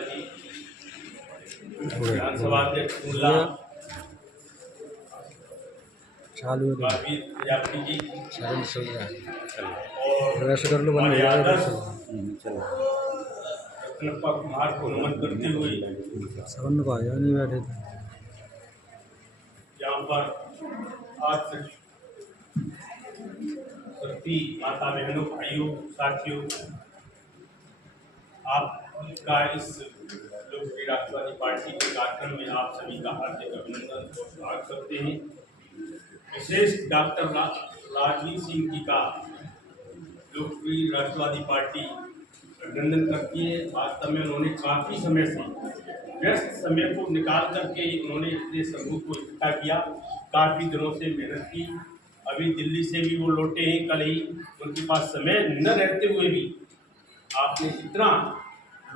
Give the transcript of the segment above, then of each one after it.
जी, विधानसभा अध्यक्ष मुल्ला चालू है महावीर प्रजापति जी चल रहा है और वैसे कर लो बंद हो हमारे जाएगा आदर्श चलो रत्नप्पा कुमार को नमन करते हुए सबन को आया नहीं बैठे थे यहाँ पर आज से सभी माता बहनों भाइयों साथियों आपका इस लोकप्रिय राष्ट्रवादी पार्टी के कार्यक्रम में आप सभी का हार्दिक अभिनंदन और स्वागत करते हैं। विशेष डॉक्टर राजवीर सिंह जी का लोकप्रिय राष्ट्रवादी पार्टी अभिनंदन करती है। वास्तव में उन्होंने काफ़ी समय से व्यस्त समय को निकाल करके उन्होंने इतने समूह को इकट्ठा किया, काफ़ी दिनों से मेहनत की। अभी दिल्ली से भी वो लौटे हैं कल ही, उनके पास समय न रहते हुए भी आपने इतना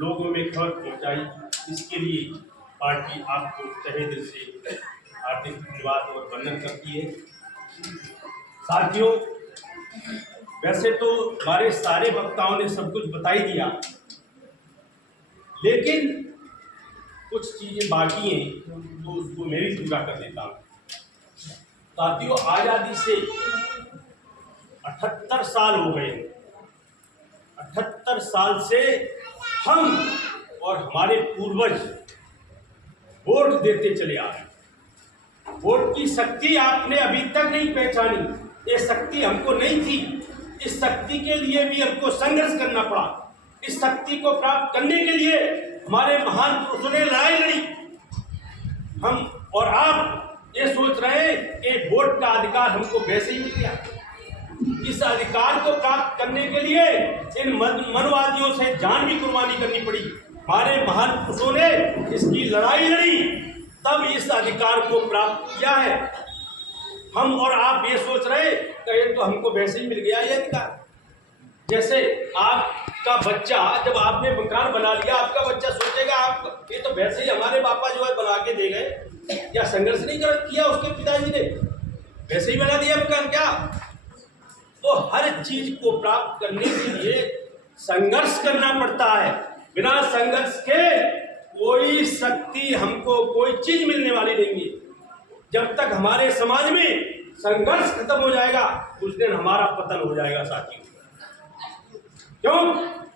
लोगों में खबर पहुंचाई, इसके लिए पार्टी आपको तहे दिल से हार्दिक धन्यवाद और वंदन करती है। साथियों, वैसे तो हमारे सारे वक्ताओं ने सब कुछ बता ही दिया, लेकिन कुछ चीज़ें बाकी हैं तो उसको मैं भी पूरा कर देता हूँ। साथियों, आज़ादी से 78 साल हो गए। 78 साल से हम और हमारे पूर्वज वोट देते चले आ रहे। वोट की शक्ति आपने अभी तक नहीं पहचानी। ये शक्ति हमको नहीं थी। इस शक्ति के लिए भी हमको संघर्ष करना पड़ा। इस शक्ति को प्राप्त करने के लिए हमारे महान पुरुषों ने लड़ाई लड़ी। हम और आप ये सोच रहे हैं कि वोट का अधिकार हमको वैसे ही मिल गया। इस अधिकार को प्राप्त करने के लिए इन मनवादियों से जान भी कुर्बानी करनी पड़ी। हमारे महान पुरुषों ने इसकी लड़ाई लड़ी, तब इस अधिकार को प्राप्त किया है। हम और आप ये सोच रहे कि तो हमको वैसे ही मिल गया ये अधिकार। जैसे आपका बच्चा, जब आपने मकान बना लिया, आपका बच्चा सोचेगा आप ये तो वैसे ही हमारे पापा जो है बना के दे गए, या संघर्ष नहीं किया उसके पिताजी ने, वैसे ही बना दिया मकान क्या? तो हर चीज को प्राप्त करने के लिए संघर्ष करना पड़ता है। बिना संघर्ष के कोई शक्ति हमको कोई चीज मिलने वाली नहीं है। जब तक हमारे समाज में संघर्ष खत्म हो जाएगा उस दिन हमारा पतन हो जाएगा साथियों। क्यों?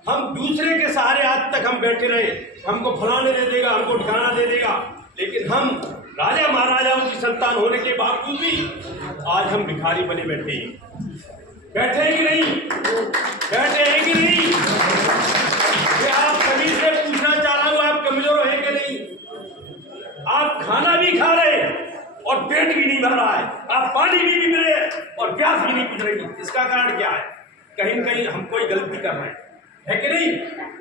हम दूसरे के सहारे आज तक हम बैठे रहे, हमको फलाने दे देगा, हमको ठिकाना दे देगा, लेकिन हम राजा महाराजाओं की संतान होने के बावजूद भी आज हम भिखारी बने बैठे हैं। बैठे हैं कि नहीं? बैठे हैं कि नहीं? ये आप सभी से पूछना चाह रहा हूं, आप कमजोर हैं कि नहीं? आप खाना भी खा रहे और पेट भी नहीं भर रहा है, आप पानी भी पी रहे और प्यास भी नहीं बुझ रही। इसका कारण क्या है? कहीं न कहीं हम कोई गलती कर रहे हैं, है कि नहीं?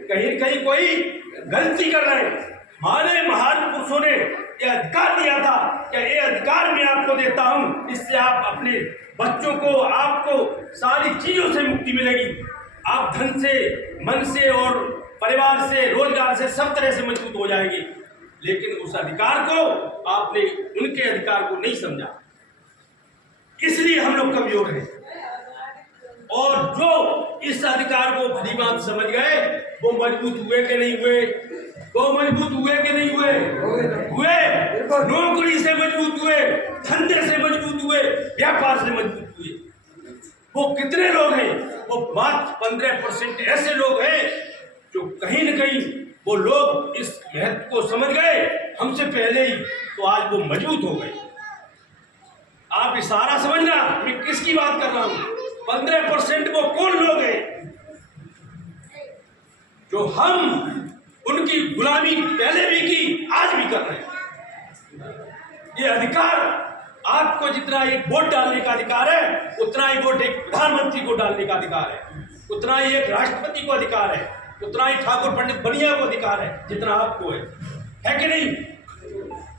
कहीं न कहीं कोई गलती कर रहे हैं। हमारे महान पुरुषों ने ये अधिकार दिया था कि ये अधिकार मैं आपको देता हूं, इससे आप अपने बच्चों को, आपको सारी चीजों से मुक्ति मिलेगी। आप धन से, मन से और परिवार से, रोजगार से, सब तरह से मजबूत हो जाएंगे। लेकिन उस अधिकार को आपने, उनके अधिकार को नहीं समझा, इसलिए हम लोग कमजोर हैं। और जो इस अधिकार को भली बात समझ गए वो मजबूत हुए कि नहीं हुए? वो मजबूत हुए कि नहीं हुए? हुए। नौकरी से मजबूत हुए, धंधे से मजबूत हुए, व्यापार से मजबूत हुए। वो कितने लोग हैं? वो मात्र 15% ऐसे लोग हैं जो कहीं न कहीं वो लोग इस महत्व को समझ गए हमसे पहले ही, तो आज वो मजबूत हो गए। आप इशारा समझना मैं किसकी बात कर रहा हूं। 15% वो कौन लोग हैं जो हम उनकी गुलामी पहले भी की, आज भी कर रहे हैं। ये अधिकार आपको जितना एक वोट डालने का अधिकार है, उतना ही वोट एक प्रधानमंत्री को डालने का अधिकार है, उतना ही एक राष्ट्रपति को अधिकार है, उतना ही ठाकुर पंडित बनिया को अधिकार है जितना आपको है कि नहीं?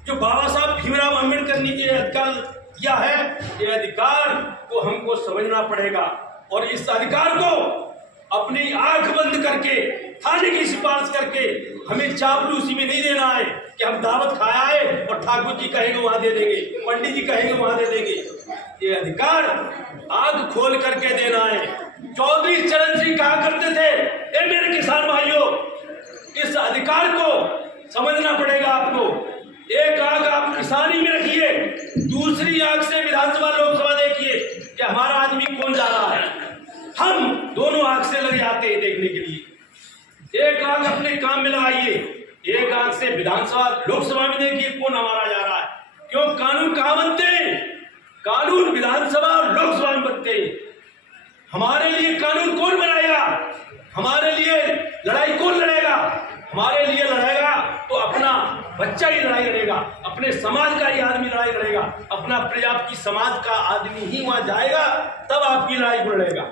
जो बाबा साहब भीमराव अम्बेडकर ने ये अधिकार दिया है, ये अधिकार को हमको समझना पड़ेगा और इस अधिकार को अपनी आंख बंद करके, खाने की सिफारिश करके हमें चापलूसी में नहीं देना है कि हम दावत खाया है और ठाकुर जी कहेंगे वहां दे देंगे, पंडित जी कहेंगे वहां दे देंगे। ये अधिकार आंख खोल करके देना है। चौधरी चरण सिंह कहा करते थे, ए मेरे किसान भाइयों, इस अधिकार को को। एक आंख आप किसानी में रखिए, दूसरी आंख से विधानसभा लोकसभा देखिए कि हमारा आदमी कौन जा रहा है। हम दोनों आंख से लग जाते हैं देखने के लिए। एक आंख अपने काम में लगाइए, एक आंख से विधानसभा लोकसभा में देखिए कौन हमारा जा रहा है। क्यों? कानून कहाँ बनते हैं? कानून विधानसभा और लोकसभा में बनते हैं। हमारे लिए कानून कौन बनाएगा? हमारे लिए लड़ाई कौन लड़ेगा? हमारे लिए लड़ेगा तो अपना बच्चा ही लड़ाई लड़ेगा, अपने समाज का ही आदमी लड़ाई लड़ेगा, अपना पर्याप्त की समाज का आदमी ही वहां जाएगा, तब आपकी लड़ाई को लड़ेगा।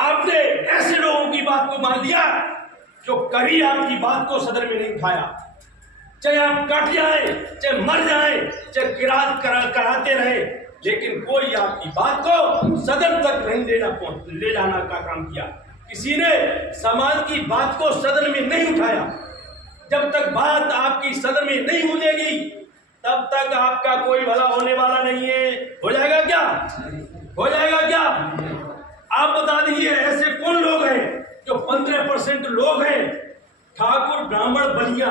आपने ऐसे लोगों की बात को मान लिया जो कभी आपकी बात को सदन में नहीं उठाया, चाहे आप कट जाए, चाहे मर जाए, चाहे किरात कराते रहे, लेकिन कोई आपकी बात को सदन तक नहीं ले जाना का काम किया। किसी ने समाज की बात को सदन में नहीं उठाया। जब तक बात आपकी सदन में नहीं उठेगी तब तक आपका कोई भला होने वाला नहीं है। हो जाएगा क्या? हो जाएगा क्या? आप बता दीजिए ऐसे कौन लोग हैं जो 15% लोग हैं, ठाकुर ब्राह्मण बलिया,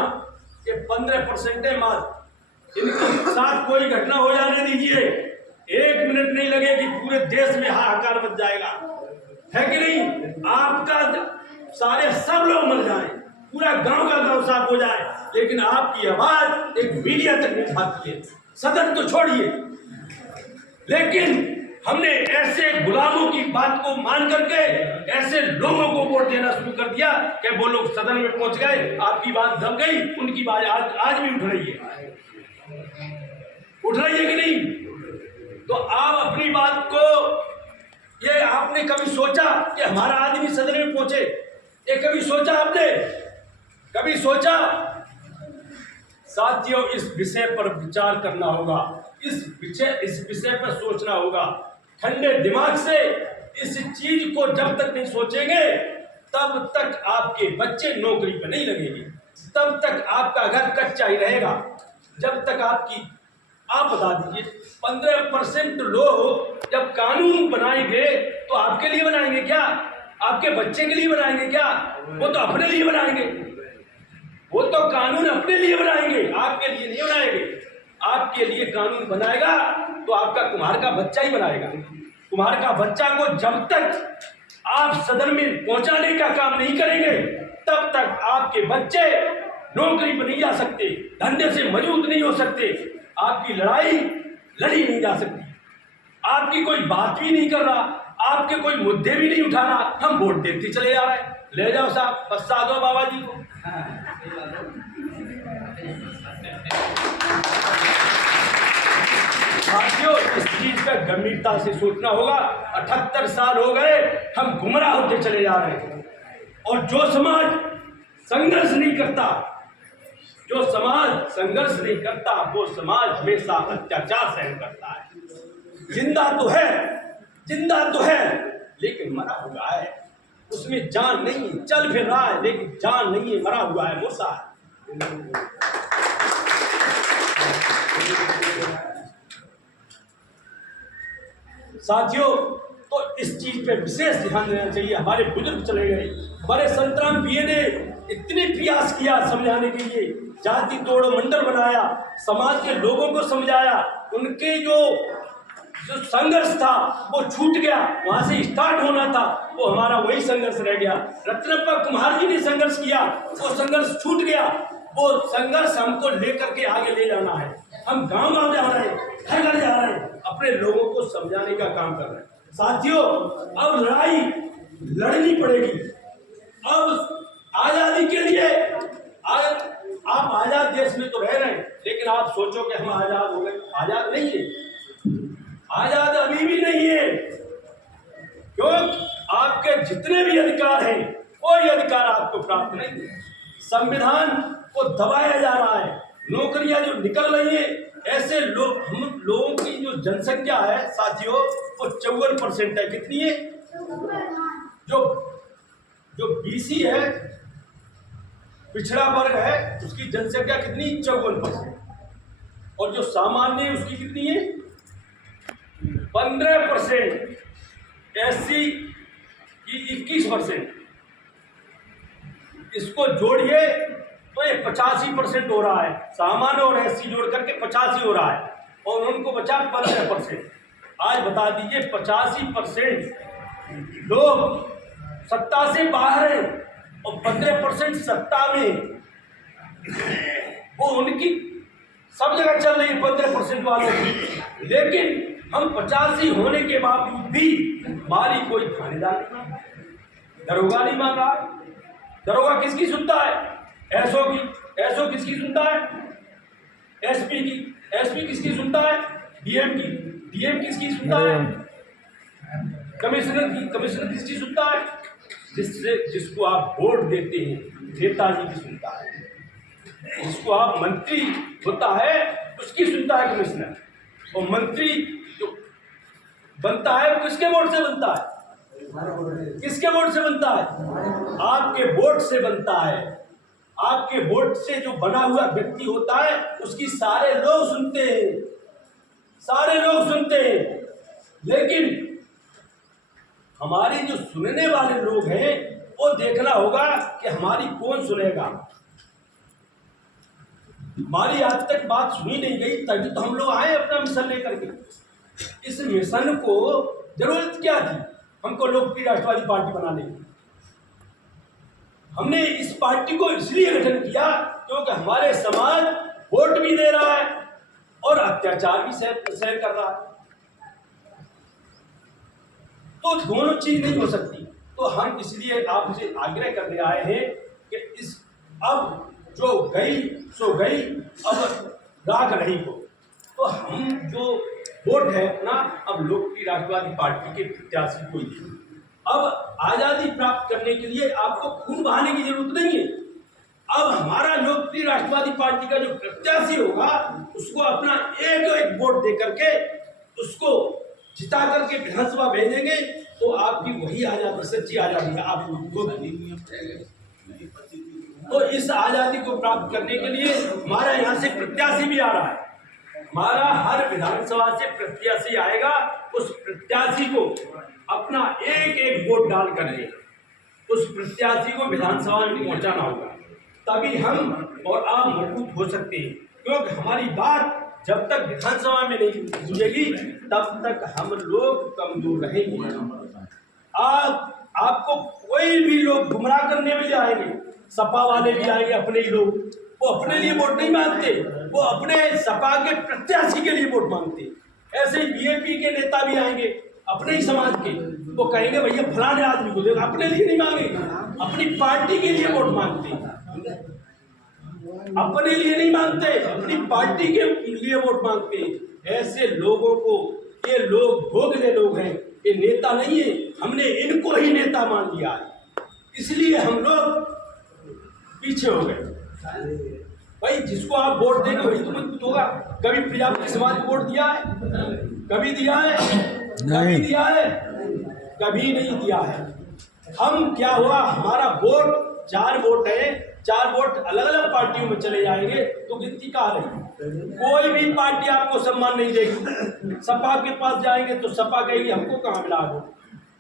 ये 15% है मात्र। इनके साथ कोई घटना हो जाने दीजिए, 1 मिनट नहीं लगेगी, पूरे देश में हाहाकार मच जाएगा, है कि नहीं? आपका सारे सब लोग मर जाए, पूरा गांव का गांव साफ हो जाए, लेकिन आपकी आवाज एक मीडिया तक नहीं जाती है, सदन तो छोड़िए। लेकिन हमने ऐसे गुलामों की बात को मान करके ऐसे लोगों को वोट देना शुरू कर दिया कि वो लोग सदन में पहुंच गए, आपकी बात दब गई, उनकी बात आज भी उठ रही है। उठ रही है कि नहीं? तो आप अपनी बात को, ये आपने कभी सोचा कि हमारा आदमी सदन में पहुंचे? ये कभी सोचा आपने? कभी सोचा? साथियों, इस विषय पर विचार करना होगा, इस विषय पर सोचना होगा ठंडे दिमाग से। इस चीज को जब तक नहीं सोचेंगे तब तक आपके बच्चे नौकरी पर नहीं लगेंगे, तब तक आपका घर कच्चा ही रहेगा। जब तक आपकी, आप बता दीजिए, 15% लोग जब कानून बनाएंगे तो आपके लिए बनाएंगे क्या? आपके बच्चे के लिए बनाएंगे क्या? वो तो अपने लिए बनाएंगे, वो तो कानून अपने लिए बनाएंगे, आपके लिए नहीं बनाएंगे। आपके लिए कानून बनाएगा तो आपका कुम्हार का बच्चा ही बनाएगा। कुम्हार का बच्चा को जब तक आप सदन में पहुंचाने का काम नहीं करेंगे तब तक आपके बच्चे नौकरी पर नहीं जा सकते, धंधे से मजबूत नहीं हो सकते, आपकी लड़ाई लड़ी नहीं जा सकती। आपकी कोई बात भी नहीं कर रहा, आपके कोई मुद्दे भी नहीं उठा रहा, हम वोट देते चले जा रहे हैं। ले जाओ साहब, पछता दो बाबा जी को। साथियों, इस चीज पर गंभीरता से सोचना होगा। 78 साल हो गए, हम गुमराह होते चले जा रहे हैं। और जो समाज संघर्ष नहीं करता, जो समाज संघर्ष नहीं करता, वो समाज हमेशा अत्याचार सहन करता है। जिंदा तो है लेकिन मरा हुआ है, उसमें जान नहीं, चल फिर रहा है लेकिन जान नहीं है, मरा हुआ है, मुर्दा है। साथियों, तो इस चीज पे विशेष ध्यान देना चाहिए। हमारे बुजुर्ग चले गए, हमारे संतराम पिए ने इतने प्रयास किया समझाने के लिए, जाति तोड़ मंडल बनाया, समाज के लोगों को समझाया, उनके जो संघर्ष था वो छूट गया, वहां से स्टार्ट होना था, वो हमारा वही संघर्ष रह गया। रत्नप्पा कुम्हार जी ने संघर्ष किया, वो संघर्ष छूट गया। वो संघर्ष हमको लेकर के आगे ले जाना है। हम गांव-गांव जा रहे हैं, घर-घर जा रहे हैं, अपने लोगों को समझाने का काम कर रहे हैं। साथियों, अब लड़ाई लड़नी पड़ेगी। अब आजादी के लिए आप आजाद देश में तो रह रहे हैं, लेकिन आप सोचो कि हम आजाद हो गए। आजाद नहीं है, आजाद अभी भी नहीं है। क्यों? आपके जितने भी अधिकार हैं, कोई अधिकार आपको प्राप्त नहीं है। संविधान को दबाया जा रहा है, नौकरियां जो निकल रही है, ऐसे लोग, हम लोगों की जो जनसंख्या है साथियों, वो 54% है। कितनी है? जो बीसी है, पिछड़ा वर्ग है, उसकी जनसंख्या कितनी? 54%। और जो सामान्य है उसकी कितनी है? 15%। एससी की 21%। इसको जोड़िए तो ये 85% हो रहा है, सामान्य और एससी जोड़ करके 85 हो रहा है, और उनको बचा 15%। आज बता दीजिए 85% लोग सत्ता से बाहर हैं और 15% सत्ता में, वो उनकी सब जगह चल रही है 15% वालों की, लेकिन हम 85 होने के बावजूद भी हमारी कोई थानेदार नहीं मांग रहा, दरोगा नहीं मांग रहा। दरोगा किसकी सुनता है? एसओ की। एसओ किसकी सुनता है? एसपी की। एसपी किसकी सुनता है? डीएम की। डीएम किसकी सुनता है? कमिश्नर की। कमिश्नर किसकी सुनता है? जिसको आप वोट देते हैं, नेताजी की सुनता है। जिसको आप मंत्री होता है उसकी सुनता है कमिश्नर, और मंत्री जो बनता है वो किसके वोट से बनता है? किसके वोट से बनता है? आपके वोट से बनता है। आपके वोट से जो बना हुआ व्यक्ति होता है उसकी सारे लोग सुनते हैं, सारे लोग सुनते हैं। लेकिन हमारे जो सुनने वाले लोग हैं वो देखना होगा कि हमारी कौन सुनेगा। हमारी आज तक बात सुनी नहीं गई, तभी तो हम लोग आए अपना मिशन लेकर के। इस मिशन को जरूरत क्या थी हमको लोकप्रिय राष्ट्रवादी पार्टी बनाने की? हमने इस पार्टी को इसलिए गठन किया क्योंकि हमारे समाज वोट भी दे रहा है और अत्याचार भी सहन कर रहा है, तो दोनों चीज नहीं हो सकती। तो हम इसलिए आपसे आग्रह करने आए हैं कि इस अब जो गई सो गई, अब राख नहीं हो। तो हम जो वोट है अपना अब लोकप्रिय राष्ट्रवादी पार्टी के प्रत्याशी को ही। अब आजादी प्राप्त करने के लिए आपको खून बहाने की जरूरत नहीं है। अब हमारा लोकप्रिय राष्ट्रवादी पार्टी का जो प्रत्याशी होगा उसको अपना एक एक वोट दे करके उसको जिता करके विधानसभा भेजेंगे, तो आपकी वही आजादी, सच्ची आजादी है आपको। तो इस आजादी को प्राप्त करने के लिए हमारा यहाँ से प्रत्याशी भी आ रहा है। हमारा हर विधानसभा से प्रत्याशी आएगा, उस प्रत्याशी को अपना एक एक वोट डाल करके उस प्रत्याशी को विधानसभा में पहुंचाना होगा, तभी हम और आप मजबूत हो सकते हैं। क्योंकि हमारी बात जब तक विधानसभा में नहीं पहुंचेगी तब तक हम लोग कमजोर रहेंगे। आपको कोई भी लोग गुमराह करने में आएंगे, सपा वाले भी आएंगे, अपने ही लोग, वो अपने लिए वोट नहीं मांगते, वो अपने सपा के प्रत्याशी के लिए वोट मांगते। ऐसे ही बीएपी के नेता भी आएंगे अपने ही समाज के, वो कहेंगे भैया फलाने आदमी को देगा, अपने लिए नहीं मांगेंगे, अपनी पार्टी के लिए वोट मांगते, अपने लिए नहीं मांगते, अपनी पार्टी के लिए वोट मांगते। ऐसे लोगों को, ये लोग भोगने लोग हैं, ये नेता नहीं है। हमने इनको ही नेता मान लिया है, इसलिए हम लोग पीछे हो गए। भाई जिसको आप वोट देंगे वही तो मजबूत होगा। कभी प्रजापति समाज को वोट दिया है? कभी दिया है? कभी दिया है? कभी नहीं दिया है। हम क्या हुआ, हमारा वोट 4 वोट है, 4 वोट अलग अलग पार्टियों में चले जाएंगे तो गिनती कहाँ रही? कोई भी पार्टी आपको सम्मान नहीं देगी। सपा के पास जाएंगे तो सपा कहेगी हमको कहाँ मिला वो,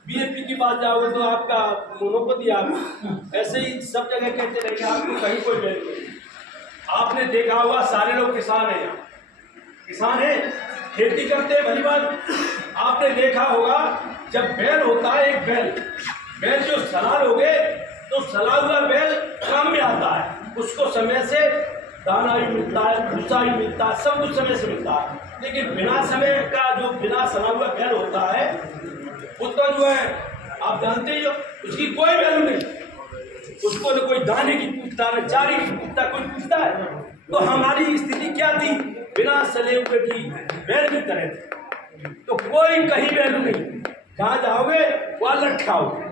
बीएपी के पास जाओगे तो आपका मोनोपति आप, ऐसे ही सब जगह कहते रहेंगे आपको कहीं कोई वैल्यू नहीं। आपने देखा होगा सारे लोग किसान हैं, यहाँ किसान है, खेती करते हैं, भली बात। आपने देखा होगा जब बैल होता है, एक बैल जो सलाल हो गए तो सला हुआ बैल काम में आता है, उसको समय से दाना भी मिलता है, भूसा भी मिलता है, सब कुछ समय से मिलता है। लेकिन बिना समय का जो बिना सला हुआ बैल होता है उसका जो है आप जानते ही हो, उसकी कोई वैल्यू नहीं। उसको तो कोई दाने की पूछता है, चारे की पूछता, कोई पूछता है। तो हमारी स्थिति क्या थी, बिना सले हुए की बैल की तरह थी, तो कोई कहीं वैल्यू नहीं, जहाँ जाओगे वहाँ लटकाओगे।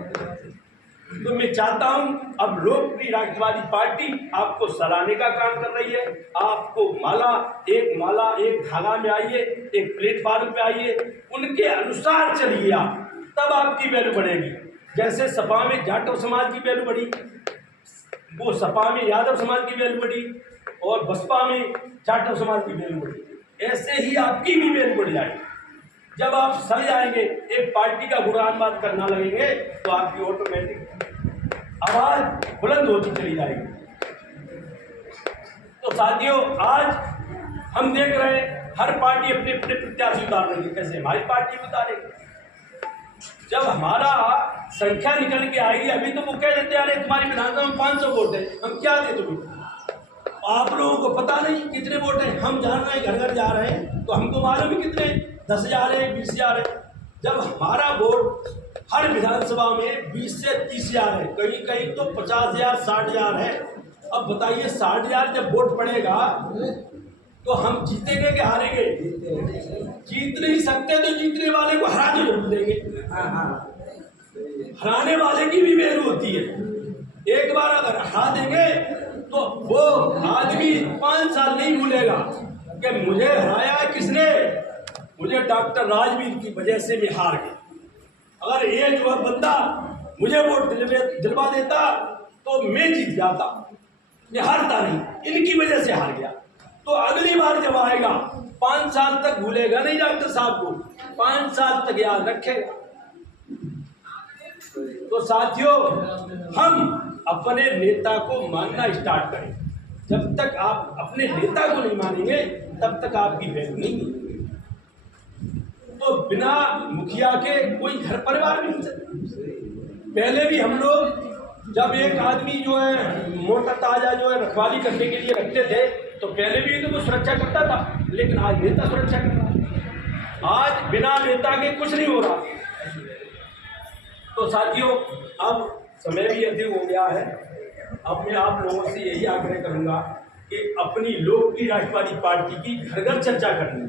तो मैं चाहता हूं अब लोकप्रिय राष्ट्रवादी पार्टी आपको सराहने का काम कर रही है। आपको माला एक धागा में आइए, एक प्लेटफार्म पे आइए, उनके अनुसार चलिए आप, तब आपकी वैल्यू बढ़ेगी। जैसे सपा में जाटव समाज की वैल्यू बढ़ी, वो सपा में यादव समाज की वैल्यू बढ़ी, और बसपा में जाटव समाज की वैल्यू बढ़ी, ऐसे ही आपकी भी वैल्यू बढ़ जाएगी। जब आप सही जाएंगे, एक पार्टी का गुणगान बात करना लगेंगे, तो आपकी ऑटोमेटिक आवाज बुलंद होती चली जाएगी। तो साथियों, आज हम देख रहे हैं हर पार्टी अपने अपने प्रत्याशी उतार रही है। कैसे हमारी पार्टी उतारेगी? जब हमारा संख्या निकल के आएगी, अभी तो वो कह देते अरे तुम्हारी विधानसभा में 500 वोट है, हम क्या दे तुम्हें? आप लोगों को पता नहीं कितने वोट हैं। हम जान रहे हैं, घर घर जा रहे हैं, तो हमको मालूम है कितने, 10,000 है, 20,000 है। जब हमारा वोट हर विधानसभा में 20 से 30,000 है, कहीं कहीं तो 50,000 60,000 है। अब बताइए 60,000 जब वोट पड़ेगा तो हम जीतेंगे कि हारेंगे? जीत नहीं सकते तो जीतने वाले को हरा के वोट देंगे। हराने वाले की भी वैल्यू होती है। एक बार अगर हरा देंगे तो वो आदमी 5 साल नहीं भूलेगा कि मुझे हराया किसने, मुझे डॉक्टर राजवीर की वजह से मैं हार गया। अगर ये जो बंदा मुझे वोट दिलवा देता तो मैं जीत जाता, मैं हारता नहीं, इनकी वजह से हार गया। तो अगली बार जब आएगा 5 साल तक भूलेगा नहीं डॉक्टर साहब को, 5 साल तक याद रखेगा। तो साथियों, हम अपने नेता को मानना स्टार्ट करें। जब तक आप अपने नेता को नहीं मानेंगे तब तक आपकी वैल्यू नहीं मिलेगी। तो बिना मुखिया के कोई घर परिवार नहीं चलता। पहले भी हम लोग जब एक आदमी जो है मोटा ताजा जो है रखवाली करने के लिए रखते थे तो पहले भी तो वो सुरक्षा करता था, लेकिन आज नेता सुरक्षा कर रहा है। आज बिना नेता के कुछ नहीं हो रहा। तो साथियों, अब समय भी अधिक हो गया है। अब मैं आप लोगों से यही आग्रह करूंगा कि अपनी लोकप्रिय राष्ट्रवादी पार्टी की घर घर चर्चा करनी है।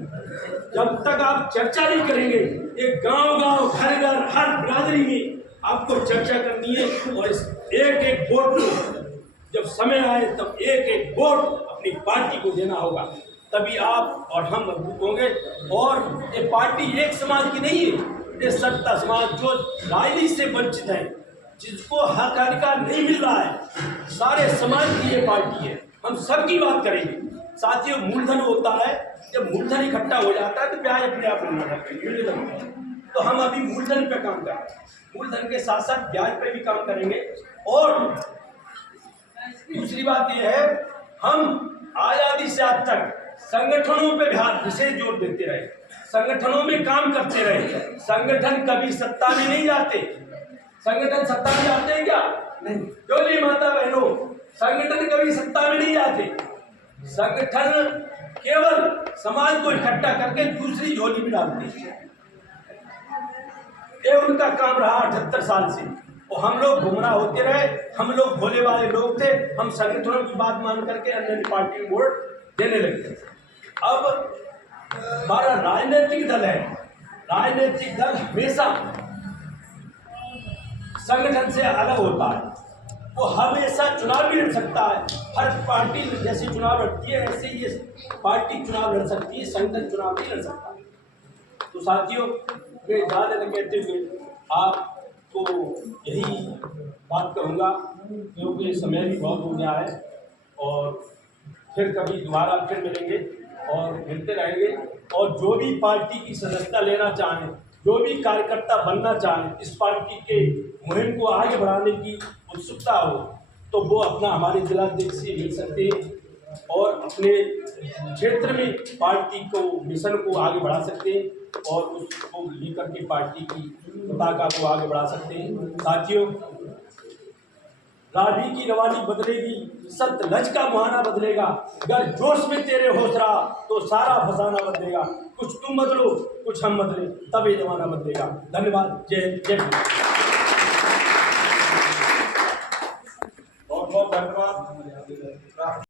जब तक आप चर्चा नहीं करेंगे, एक गांव-गांव, घर-घर, हर बिरादरी में आपको चर्चा करनी है और इस एक वोट को जब समय आए तब एक वोट अपनी पार्टी को देना होगा। तभी आप और हम मजबूत होंगे। और ये पार्टी एक समाज की नहीं है, ये सत्ता समाज जो राजनीति से वंचित है, जिसको हक अधिकार नहीं मिल रहा है, सारे समाज की ये पार्टी है। हम सबकी बात करेंगे। साथियों, मूलधन होता है, जब मूलधन इकट्ठा हो जाता है तो ब्याज अपने आप मिलना लगता है। तो हम अभी मूलधन पे काम कर रहे हैं, मूलधन के साथ साथ ब्याज पे भी काम करेंगे। और दूसरी बात यह है, हम आज़ादी से आज तक संगठनों पे विशेष जोर देते रहे, संगठनों में काम करते रहे। संगठन कभी सत्ता में नहीं जाते। संगठन सत्ता में जाते हैं क्या? नहीं। क्यों नहीं माता बहनों? संगठन कभी सत्ता में नहीं जाते। संगठन केवल समाज को इकट्ठा करके दूसरी झोली में डालते हैं। ये उनका काम रहा 78 साल से। और हम लोग गुमराह होते रहे, हम लोग भोले वाले लोग थे, हम संगठनों की बात मान करके अन्य पार्टी को वोट देने लगे। अब हमारा राजनीतिक दल है, राजनीतिक दल हमेशा संगठन से अलग होता है। वो हमेशा चुनाव भी लड़ सकता है। हर पार्टी जैसे चुनाव लड़ती है वैसे ये पार्टी चुनाव लड़ सकती है, संगठन चुनाव नहीं लड़ सकता। तो साथियों, मैं ज़्यादा न कहते हुए आपको यही बात कहूँगा, क्योंकि समय भी बहुत हो गया है और फिर कभी दोबारा फिर मिलेंगे और मिलते रहेंगे। और जो भी पार्टी की सदस्यता लेना चाहें, जो भी कार्यकर्ता बनना चाहें, इस पार्टी के मुहिम को आगे बढ़ाने की उत्सुकता हो, तो वो अपना हमारे जिलाध्यक्ष से मिल सकते हैं और अपने क्षेत्र में पार्टी को मिशन को आगे बढ़ा सकते हैं और उसको लेकर के पार्टी की पताका को आगे बढ़ा सकते हैं। साथियों, रावी की रवानी बदलेगी, सतलज का मुहाना बदलेगा। अगर जोश में तेरे होश रहा तो सारा फसाना बदलेगा। कुछ तुम बदलो, कुछ हम बदले, तब ये जमाना बदलेगा। धन्यवाद। जय हिंद, जय हिंद। बहुत बहुत धन्यवाद।